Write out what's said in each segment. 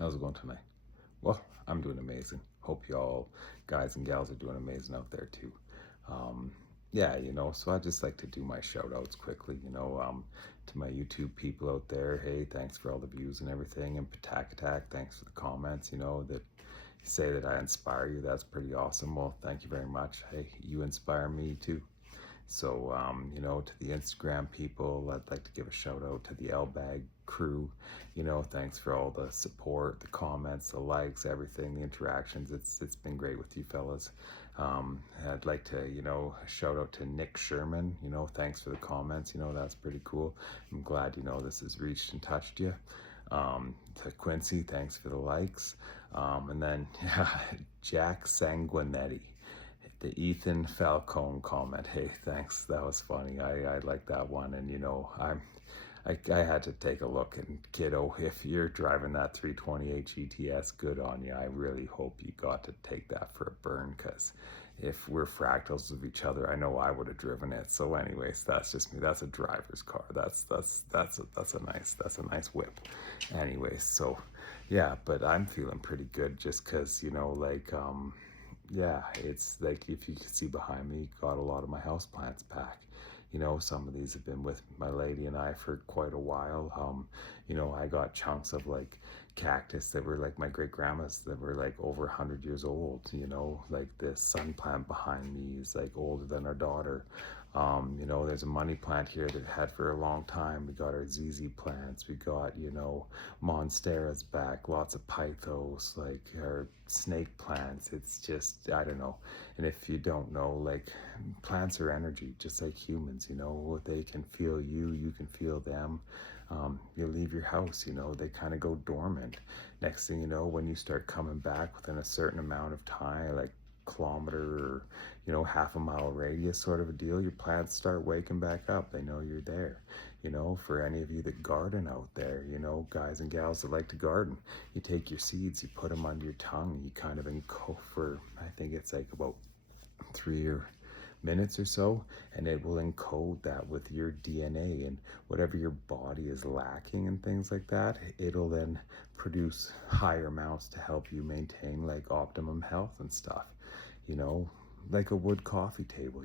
How's it going tonight? Well, I'm doing amazing. Hope y'all guys and gals are doing amazing out there too. Um, yeah, so I just like to do my shout outs quickly, to my YouTube people out there. Hey, thanks for all the views and everything. And Patak Attack, thanks for the comments, that say that I inspire you. That's pretty awesome. Well, thank you very much. Hey, you inspire me too. So, to the Instagram people, I'd like to give a shout out to the L Bag crew. Thanks for all the support, the comments, the likes, everything, the interactions. It's been great with you fellas. I'd like to, shout out to Nick Sherman. Thanks for the comments. That's pretty cool. I'm glad, this has reached and touched you. To Quincy, thanks for the likes. And then Jack Sanguinetti, the Ethan Falcone comment. Hey, thanks. That was funny. I like that one. And I had to take a look. And kiddo, if you're driving that 328 GTS, good on you. I really hope you got to take that for a burn, because if we're fractals of each other, I know I would have driven it. So, anyways, that's just me. That's a driver's car. That's a nice whip. Anyways, so yeah, but I'm feeling pretty good just because yeah, it's like, if you can see behind me, got a lot of my house plants back. Some of these have been with my lady and I for quite a while. I got chunks of like cactus that were like my great grandma's, that were like over 100 years old. Like this sun plant behind me is like older than our daughter. There's a money plant here that had for a long time. We got our ZZ plants. We got, monsteras back, lots of pythos, like our snake plants. It's just, I don't know. And if you don't know, like, plants are energy, just like humans. They can feel you, you can feel them. You leave your house, they kind of go dormant. Next thing you know, when you start coming back within a certain amount of time, like kilometer or half a mile radius sort of a deal, your plants start waking back up. They know you're there. For any of you that garden out there, guys and gals that like to garden, you take your seeds, you put them under your tongue, you kind of encode for, I think it's like about 3 minutes or so, and it will encode that with your DNA, and whatever your body is lacking and things like that, it'll then produce higher amounts to help you maintain like optimum health and stuff. you know like a wood coffee table.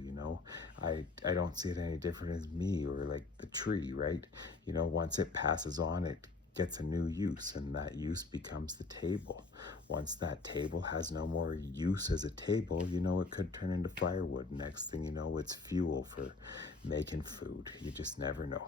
I don't see it any different as me, or like the tree, right? Once it passes on, it gets a new use, and that use becomes the table. Once that table has no more use as a table, it could turn into firewood. Next thing you know, it's fuel for making food. You just never know.